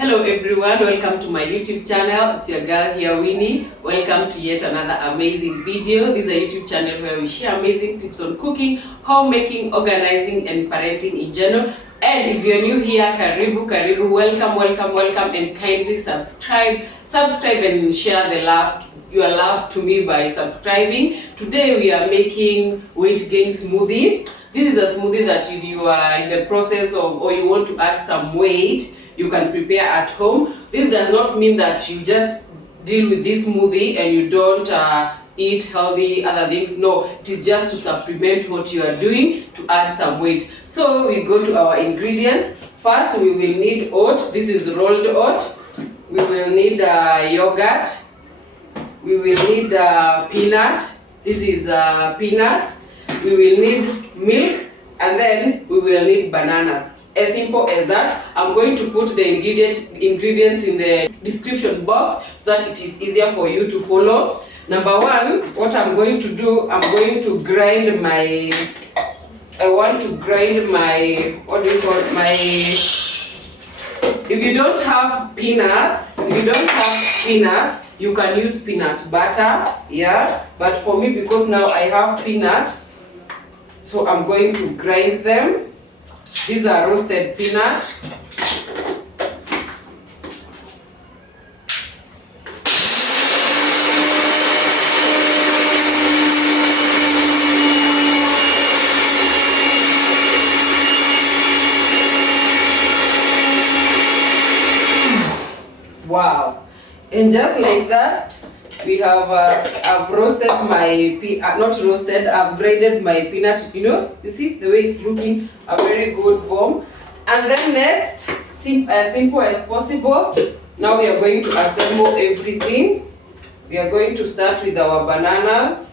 Hello everyone, welcome to my YouTube channel. It's your girl here, Winnie. Welcome to yet another amazing video. This is a YouTube channel where we share amazing tips on cooking, homemaking, organizing, and parenting in general. And if you're new here, karibu, welcome, and kindly subscribe and share your love to me by subscribing. Today we are making weight gain smoothie. This is a smoothie that if you are in the process of, or you want to add some weight, you can prepare at home. This does not mean that you just deal with this smoothie and you don't eat healthy other things. No, it is just to supplement what you are doing to add some weight. So we go to our ingredients. First, we will need oat. This is rolled oat. We will need yogurt. We will need peanut. This is peanut. We will need milk, and then we will need bananas. As simple as that. I'm going to put the ingredients in the description box so that it is easier for you to follow. Number one, what I'm going to do, I'm going to grind my, what do you call it, if you don't have peanuts, you can use peanut butter, yeah, but for me, because now I have peanut, so I'm going to grind them. These are roasted peanut. Wow. And just like that, we have I've roasted my I've grated my peanut, you see the way it's looking, a very good form. And then next, as simple as possible, now we are going to assemble everything. We are going to start with our bananas.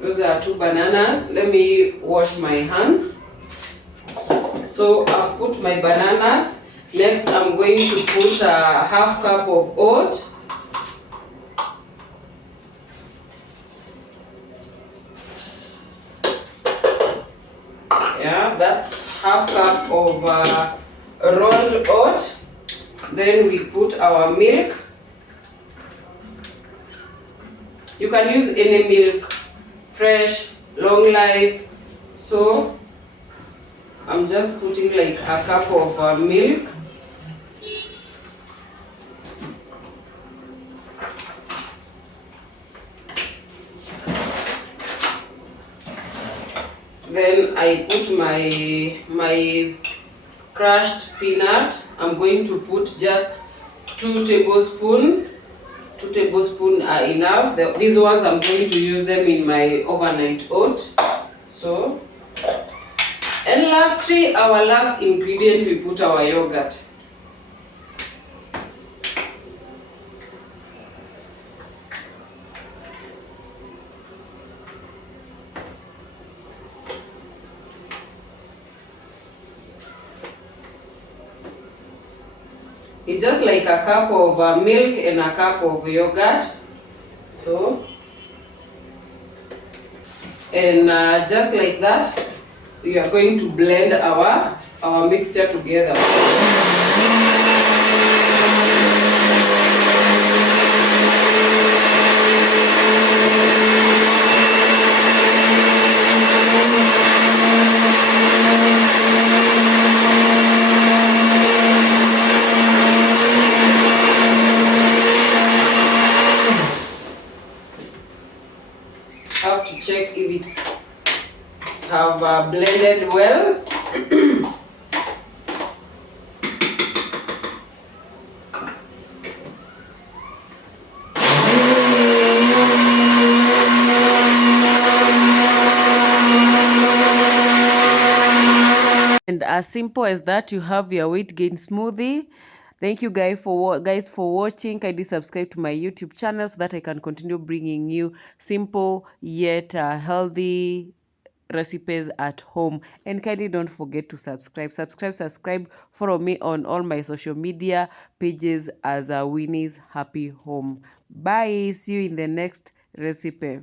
Those are 2 bananas. Let me wash my hands. So I've put my bananas. Next, I'm going to put a half cup of oat. Yeah, that's half cup of rolled oat. Then we put our milk. You can use any milk, fresh, long life. So I'm just putting like a cup of milk. Then I put my crushed peanut. I'm going to put just 2 tablespoons. 2 tablespoons are enough. These ones I'm going to use them in my overnight oat. So, and lastly, our last ingredient, we put our yogurt. It's just like a cup of milk and a cup of yogurt. So, and just like that, we are going to blend our mixture together. Have to check if it's have blended well. And as simple as that, you have your weight gain smoothie. Thank you guys for watching. Kindly subscribe to my YouTube channel so that I can continue bringing you simple yet healthy recipes at home. And kindly don't forget to subscribe. Follow me on all my social media pages as Winnie's Happy Home. Bye. See you in the next recipe.